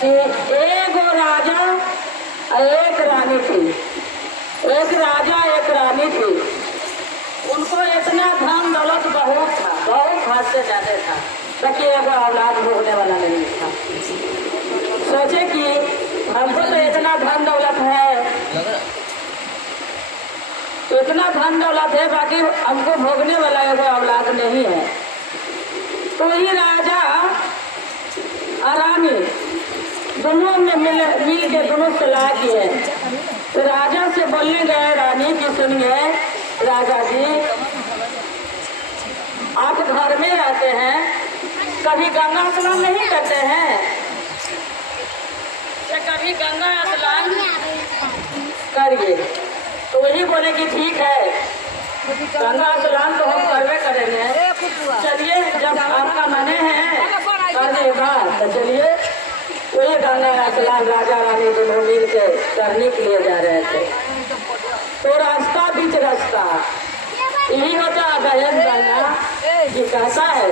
कि एक राजा और एक रानी थी। एक राजा एक रानी थी। उनको इतना धन दौलत बहुत था, बहुत हाथ से ज्यादा था, ताकि एक औलाद भोगने वाला नहीं था। सोचे कि हमको तो इतना धन दौलत है, इतना धन दौलत है, बाकी हमको भोगने वाला एक औलाद नहीं है। तो ये राजा और रानी दोनों में मिल के दोनों सलाह किए। तो राजा से बोलने गए रानी की, सुनिए राजा जी, आप घर में रहते हैं, कभी गंगा स्नान नहीं करते हैं? या कभी गंगा स्नान करिए। तो वही बोले कि ठीक है, गंगा स्नान तो हम करवे करेंगे। चलिए, जब आपका मने है करने का तो चलिए। वही गंगा स्नान राजा रानी दोनों मिल के करने के लिए जा रहे थे। तो रास्ता बीच रास्ता यही होता बहन बहना कि कैसा है,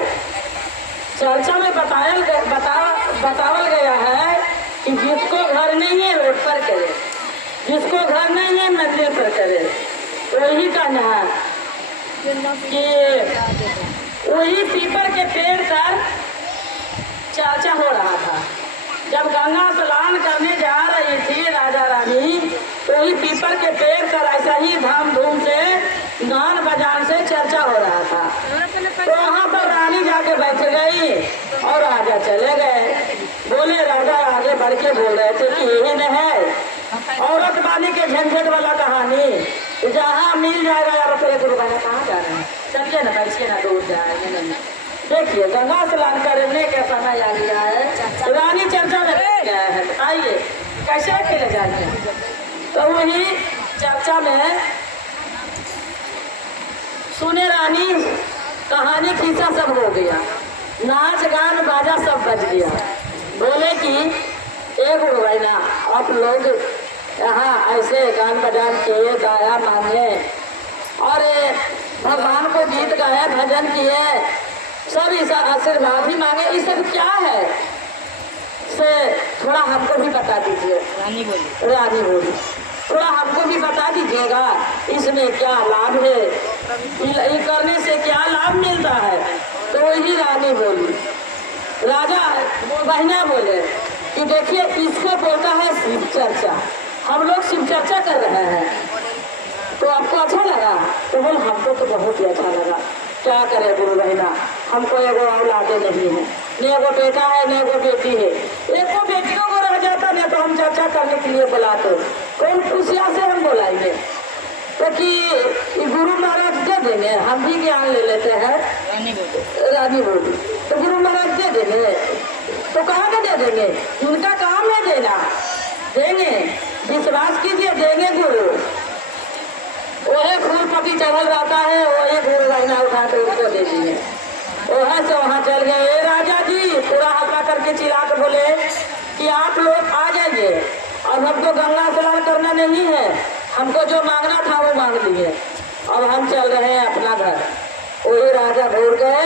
चर्चा में बतावल गया है कि जिसको घर नहीं है रोड पर करे, जिसको घर नहीं है मंदिर पर करे। वही कहना है कि वही पीपल के पेड़ पर चर्चा हो रहा था। जब गंगा स्नान करने जा रही थी राजा रानी, तो वही पीपल के पेड़ पर ऐसा ही धाम धूम से गान बजान से चर्चा हो रहा था। तो वहाँ पर रानी जाके बैठ गई और राजा चले गए। बोले राजा आगे बढ़ के बोल रहे थे कि यही न है औरत बानी के झंझट वाला कहानी, जहाँ मिल जाएगा यार तेरे गुरु बहन कहाँ जा रहे हैं, चलिए ना बैठिए ना, दूर जाएंगे नहीं। देखिए गंगा स्नान करने का समय आ गया है, रानी चर्चा में गया है, बताइए कैसे अकेले जाएंगे। तो वही चर्चा में सुने रानी, कहानी खींचा सब हो गया, नाच गान बाजा सब बज गया। बोले कि एक भाई ना, आप लोग यहाँ ऐसे गान बजान किए, गाया मांगे और भगवान को गीत गाया, भजन किए, सब इस आशीर्वाद ही मांगे, ये सब क्या है से थोड़ा हमको भी बता दीजिए। रानी बोली थोड़ा हमको भी बता दीजिएगा, इसमें क्या लाभ है, ये करने से क्या लाभ मिलता है। तो वही रानी बोली, राजा बहना बोले कि देखिए इसको बोलता है शिव चर्चा, हम लोग शिव चर्चा कर रहे हैं, तो आपको अच्छा लगा? तो बोल हमको तो बहुत ही अच्छा लगा। क्या करे गुरु बहना, हमको एगो औलादे नहीं है, न एगो बेटा है न एगो बेटी है, एक को बेटियों को रह जाता नहीं तो हम चर्चा करने के लिए बुलाते, कौन खुशियाँ से हम बुलाएंगे। तो कि गुरु महाराज दे देंगे, हम भी ज्ञान ले लेते हैं। रानी बोली तो गुरु महाराज दे देंगे, तो कहाँ के दे देंगे, उनका काम है देना, देंगे, विश्वास कीजिए देंगे गुरु। वही फूल पति चढ़ल रहता है, वही गुरु बहना उठा के उसको दे दिए। वहाँ से वहाँ चल गए। राजा जी पूरा हल्ला करके चिल्ला के बोले कि आप लोग आ जाइए, अब हमको गंगा स्नान करना नहीं है, हमको जो मांगना था वो मांग लिए, अब हम चल रहे हैं अपना घर। वही राजा घूर गए,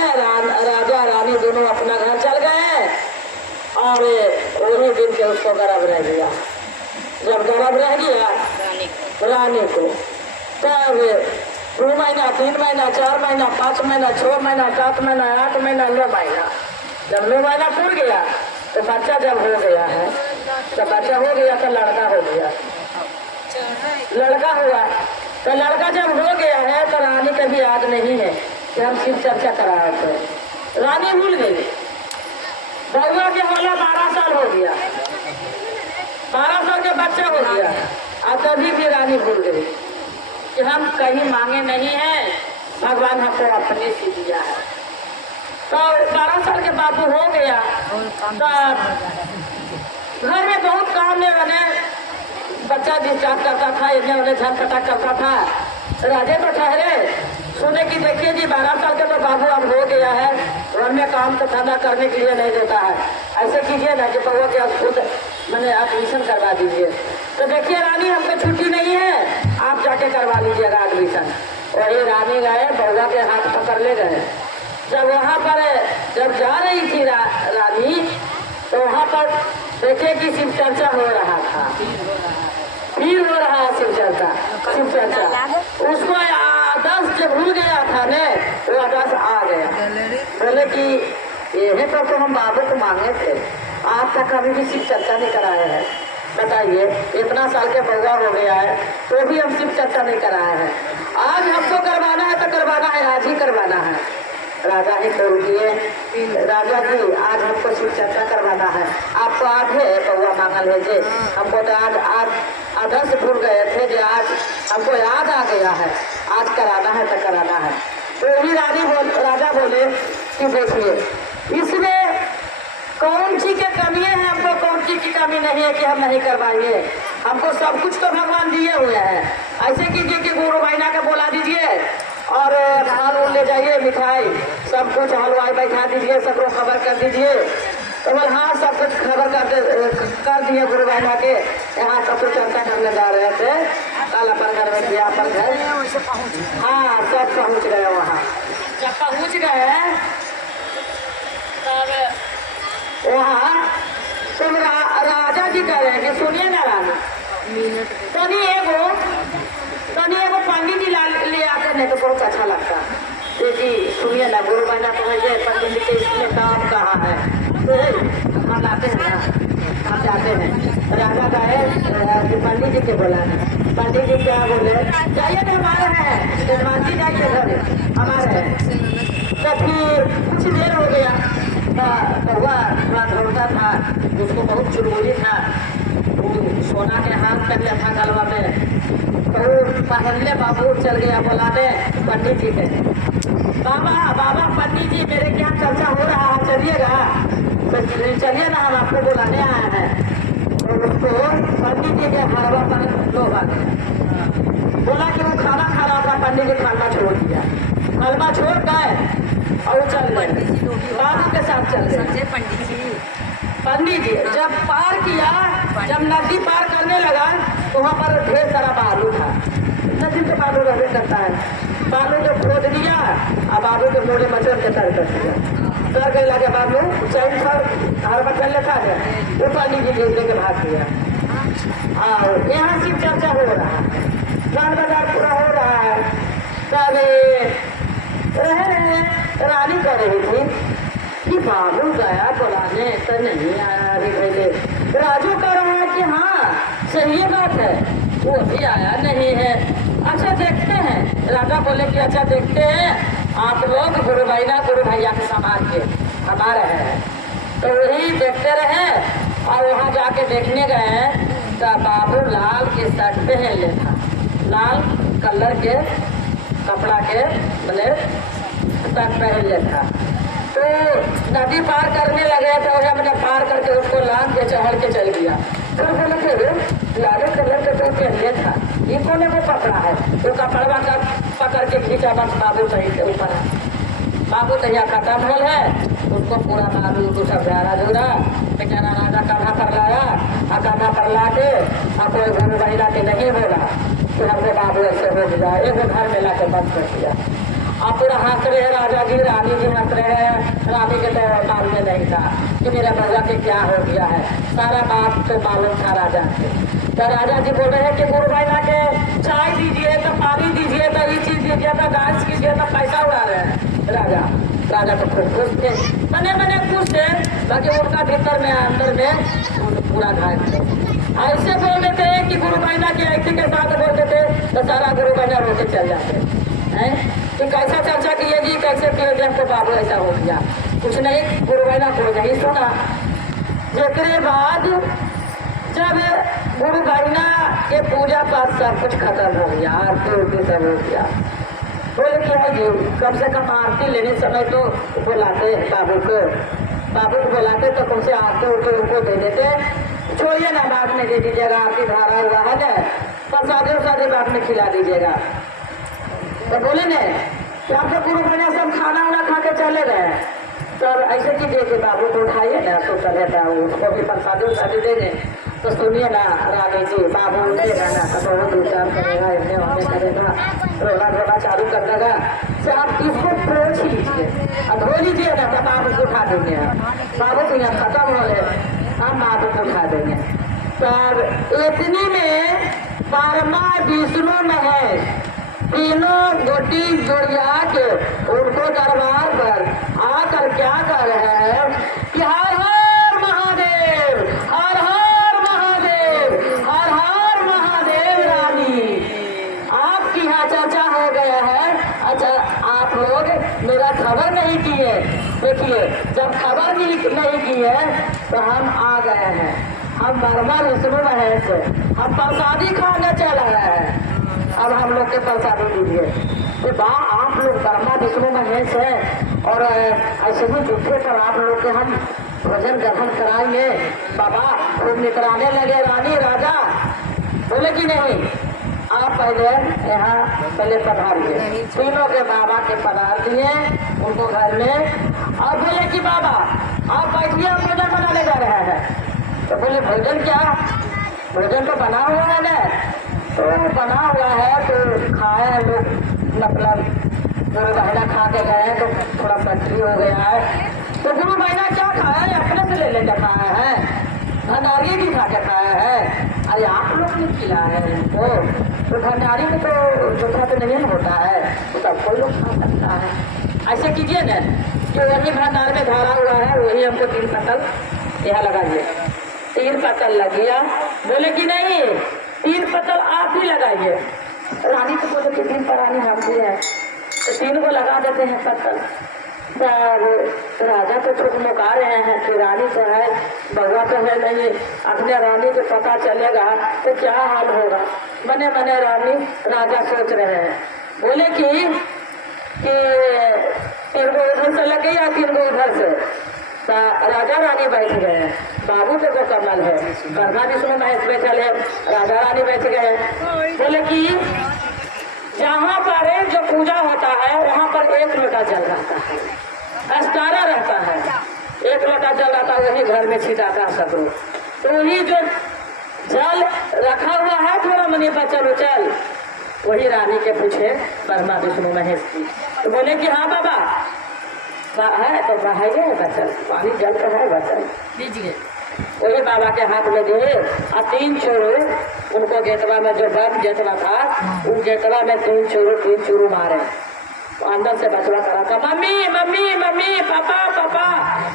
राजा रानी दोनों अपना घर चल गए और वही दिन के उसको गर्भ रह गया। जब गर्भ रह गया रानी को, तब 2 महीना 3 महीना 4 महीना 5 महीना 6 महीना 7 महीना 8 महीना 9 महीना, जब 9 महीना पूर गया तो बच्चा जब हो गया है, तो बच्चा हो गया तो लड़का हो गया, लड़का हुआ तो लड़का जब हो गया है तो रानी का भी याद नहीं है कि हम शिव चर्चा कराए थे। रानी भूल गई। बउआ के होला 12 साल हो गया, 12 साल के बच्चा हो गया, और तभी भी रानी भूल गई कि हम कहीं मांगे नहीं हैं, भगवान हमको अपने से दिया है। तो 12 साल के बाबू हो गया, तो घर में बहुत काम में बने, बच्चा डिस्चार्ज करता था, इन्हें उन्हें झटपटा करता था। राजे तो ठहरे, सुने कि देखिए जी 12 साल का तो बाबू अब हो गया है, घर में काम तो धंधा करने के लिए नहीं देता है, ऐसे कीजिए ना कि बउआ के आप खुद मैंने एडमिशन करवा दीजिए। तो देखिए रानी हमको छुट्टी नहीं है, आप जाके करवा लीजिएगा एडमिशन। वही रानी गए, बउआ के हाथ पकड़ ले गए। जब वहाँ पर जब जा रही थी रानी, तो वहाँ पर देखे कि शिव चर्चा हो रहा था, फिर हो रहा है शिव चर्चा। उसको आदर्श जो भूल गया था ने, वो आदर्श आ गया। बोले कि यही तो हम बाबू को मांगे थे, आप तक कभी भी शिव चर्चा नहीं कराए हैं। बताइए, इतना साल के बउआ हो गया है तो भी हम शिव चर्चा नहीं कराए हैं। आज हमको करवाना है तो करवाना है, आज ही करवाना है। राजा ही तो रुकिए, राजा जी आज हमको शिव चर्चा करवाना है। आपको आज है बउआ मांगल है जे, हमको तो आज आदर्श भूल गए थे जो आज हमको याद आ गया है, आज कराना है तो कराना है। तो ही राजा बोले कि देखिए इसमें कौन सी की कमी है, हमको कौन सी की कमी नहीं है कि हम नहीं करवाएंगे। हमको सब कुछ तो भगवान दिए हुए हैं। ऐसे कीजिए कि गुरु भाईना का बोला दीजिए और फल ले जाइए, मिठाई सब कुछ हलवाई बैठा दीजिए, सबको खबर कर दीजिए। तो बोल हाँ, सब कुछ खबर कर दिए गुरु भाईना के। यहाँ सब कुछ चर्चा करने जा रहे थे, कल अपन घर में किया, अपन घर हाँ सब पहुँच गए। वहाँ जब पहुँच गए तब वहाँ तुम राजा जी कह रहे हैं कि सुनिए ना रानी, तनी एगो पंडित जी ले आते नहीं तो बहुत अच्छा लगता। जी सुनिए ना, गुरु भाईना कहे पंडित जी के इसमें काम कहाँ है, तो हम लाते हैं ना, हम जाते हैं। राजा गए पंडित जी के बुलाने, पंडित जी क्या बोले, जाइए ना हमारे हैं, जजमान जी जाइए घर हमारे हैं। तो फिर कुछ देर हो गया, कौआ थोड़ा दौड़ता था, उसको बहुत चुनबुली था, सोना के हाथ कर लिया था गलवा में। तो पहले बाबू चल गया बुलाने पंडित जी के, बाबा पंडित जी मेरे क्या चर्चा हो रहा है, चलिएगा। तो चलिए ना, हम आपको बुलाने आए हैं। तो उसको पंडित जी के हलवा पर लोग आ गया, बोला कि वो खाना खा रहा था, पंडित जी खाना छोड़ दिया, हलवा छोड़ गए और चल गए, बाबू के साथ चल गए। पंडित जी जब पार किया, जब नदी पार करने लगा तो वहाँ पर ढेर सारा बालू था। नदी से बालू रहने करता है, बालू जो खोद दिया और बाबू के मोड़े मचोड़ के तर कर दिया। तर गए लगे बाबू चैन पर हर बचल लेता है, वो पंडित जी भेज के भाग दिया। और यहाँ शिव चर्चा हो रहा है, गान बाजार पूरा हो रहा है। तब रानी कह रही थी कि बाबू गया बुलाने तो नहीं आया अभी पहले। राजू कह रहा है कि हाँ सही बात है, वो भी आया नहीं है। अच्छा देखते हैं। राजा बोले कि अच्छा देखते हैं, आप लोग गुरु भैया के समाज के हमारे हैं। तो वही देखते रहे और वहाँ जाके देखने गए तो बाबू लाल के शर्ट पहन ले था, लाल कलर के कपड़ा के बोले शर्ट पहन ले था। तो नदी पार करने लगे तो हमने पार करके उसको लाद के चढ़ के चल गया। फिर बोले कि लाल कलर के तो पहले था, ये कौन को पकड़ा है? तो कपड़वा का पकड़ के खींचा, बस बाबू सही के ऊपर है। बाबू तैयार खत्म होल है, उसको पूरा बाबू को सब झाड़ा झूरा बेचारा राजा कान्हा पर लाया, और कान्हा पर ला के कोई गुरु भैया के नहीं बोला कि हमको बाबू ऐसे हो गया, एक घर में ला के बंद कर दिया। अब पूरा हंस रहे हैं राजा जी, रानी जी हंस रहे हैं। रानी के तो मालूम नहीं था कि मेरा बउआ के क्या हो गया है, सारा बात तो मालूम था राजा के। तो राजा जी बोल रहे हैं कि गुरु भैया के चाय दीजिए तो पानी दीजिए तो ये चीज दीजिए तो डांस कीजिए तो पैसा उड़ा रहे हैं। राजा तो खूब खुश थे, बने खुश थे, बाकी उनका भीतर में अंदर में पूरा घायल थे। ऐसे बोल देते हैं कि गुरु भैया की ऐसी के साथ बोलते थे तो सारा गुरु भैया रोके चल जाते हैं कि कैसा चर्चा किए जी, कैसे किए जी, हमको बाबू ऐसा हो गया। कुछ नहीं, गुरु भैया को नहीं सुना। जिसके बाद जब गुरु भैया के पूजा पाठ सब कुछ खत्म हो गया, आरती उरती सब हो गया, बोले क्या है जी, कम से कम आरती लेने समय तो बुलाते बाबू को बुलाते तो कम से आरती उरती उनको दे देते। छोड़िए ना, बाद में दे दीजिएगा, आरती धारा हुआ है ना, प्रसादी बाद में खिला दीजिएगा। तो बोले ने कि आप तो गुरु भैया सब खाना वाना खा के चले गए, तब ऐसे कीजिए कि बाबू को उठाइए ना, तो चले जाओ उसको भी प्रसादी उसादी देंगे। तो सुनिए ना रानी जी, बाबू उठेगा ना तो बहुत विचार करेगा, इन्हें उन्हें करेगा, रोना धोना चालू कर देगा। से आप इसको पोछ लीजिए और धो लीजिए ना, तब आप उसको उठा देंगे। बाबू को यहाँ खत्म हो गए, हम बाबू को उठा देंगे। तब इतनी में परमा विष्णु महेश तीनों गोटी जोड़िया के उनको दरबार पर आकर क्या कर रहे हैं कि हर हर महादेव, हर हर महादेव, हर हर महादेव। रानी आपकी यहाँ चर्चा हो गया है। अच्छा, आप लोग मेरा खबर नहीं किए। देखिए, जब खबर नहीं की है तो हम आ गए हैं। हम बर्मा विष्णु महेश, हम प्रसादी खाने चल रहे हैं। अब हम लोग के प्रसादी दीजिए। तो बा आप लोग बर्मा विष्णु महेश है और ऐसे ही झूठे पर आप लोग के हम भोजन ग्रहण कराएंगे। बाबा खूब निकराने लगे। रानी राजा बोले कि नहीं, आप पहले यहाँ पहले पधारिए। तीनों के बाबा के पधार दिए उनको घर में और बोले कि बाबा आप बैठिए, हम भोजन बनाने जा रहे हैं। तो बोले भोजन क्या, भोजन तो बना हुआ है ना। तो बना हुआ है तो खाए हैं लोग, मतलब गुरु बहना खा के गए तो थोड़ा पटरी हो गया है। तो गुरु बहना क्या खाया है, अपने से ले लेकर खाया है, भंडारी भी खा के खाया है। अरे आप लोग ने खिलाया है इनको, तो भंडारी में तो चोखा तो नहीं होता है, तो सब कोई लोग खा सकता है। ऐसे कीजिए ना कि वही भंडार में धारा हुआ है वही हमको 3 पतल यहाँ लगाइए। 3 पतल लग गया। बोले कि नहीं, 3 पतल आप ही लगाइए। रानी तो बोले कि 3 परानी हम भी है, तो 3 को लगा देते हैं पतल। तो राजा तो खुद मुका रहे हैं कि रानी तो है, बउआ तो है नहीं, अपने रानी को पता चलेगा तो क्या हाल होगा। बने बने रानी राजा सोच रहे हैं। बोले कि 3 को उधर से लग गई या 3 को उधर से। राजा रानी बैठ गए। बाबू पे को कमल है, बर्मा विष्णु महेश बैठल है, राजा रानी बैठ गए। बोले कि जहाँ पर जो पूजा होता है वहाँ पर 1 लोटा जल रहता है, अस्तारा रहता है। 1 लोटा जल रहता है, वही घर में छिटाता सब लोग। तो वही जो जल रखा हुआ है थोड़ा मनी बचल उचल, वही रानी के पूछे बर्मा विष्णु महेश की। तो बोले कि हाँ बाबा है, तो बहाइए बचल पानी, जल तो है बचल लीजिए। वही बाबा के हाथ में दिए और 3 चोरू उनको गेटवा में, जो बम गेटवा था उन गेटवा में 3 चोरू मारे। तो अंदर से बचवा करा था, मम्मी मम्मी मम्मी, पापा पापा,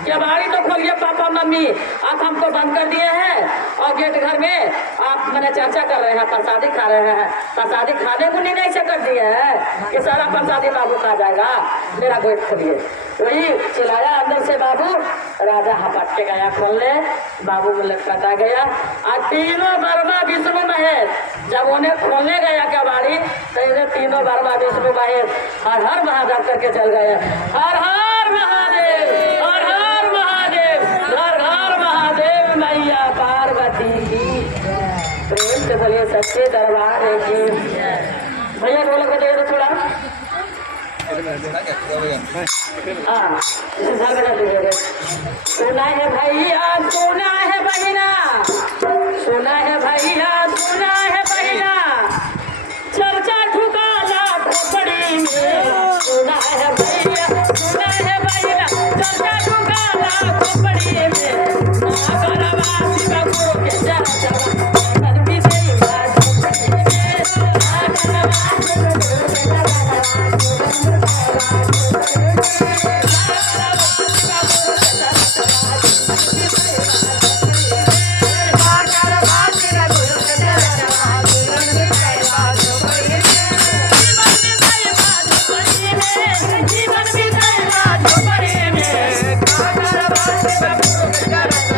क्या बाड़ी तो खोलिए पापा मम्मी, आप हमको बंद कर दिए हैं और गेट घर में आप मैंने चर्चा कर रहे हैं, प्रसादी खा रहे हैं। प्रसादी खाने को नहीं ऐसे कर दिए है कि सारा प्रसादी बाबू खा जाएगा, मेरा गेट खोलिए। वही चिल्लाया अंदर से बाबू। राजा हपट के गया खोलने, बाबू में लटकाता गया और तीनों बर्मा विष्णु महेश जब उन्हें खोलने गया क्या बाड़ी, तो इन्हें तीनों बर्मा विष्णु महेश हर हर महादेव करके चल गए। हर हर महादेव, हर हर महादेव, हर हर महादेव। मैया पार्वती की प्रेम से बोलिए सच्चे दरबार की। भैया ढोलक बजाइए तो थोड़ा। हाँ, सुना है भैया, सुना है बहिना, सुना है भैया, सुना है बहिना, चर्चा ठुकाला खोपड़ी में। सुना है भैया, सुना है बहिना, चर्चा ठुकाला खोपड़ी में। नागरवासी बबू के चर्चा मन भी नहीं बात खोपड़ी में। नागरवासी बबू के चर्चा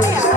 नहीं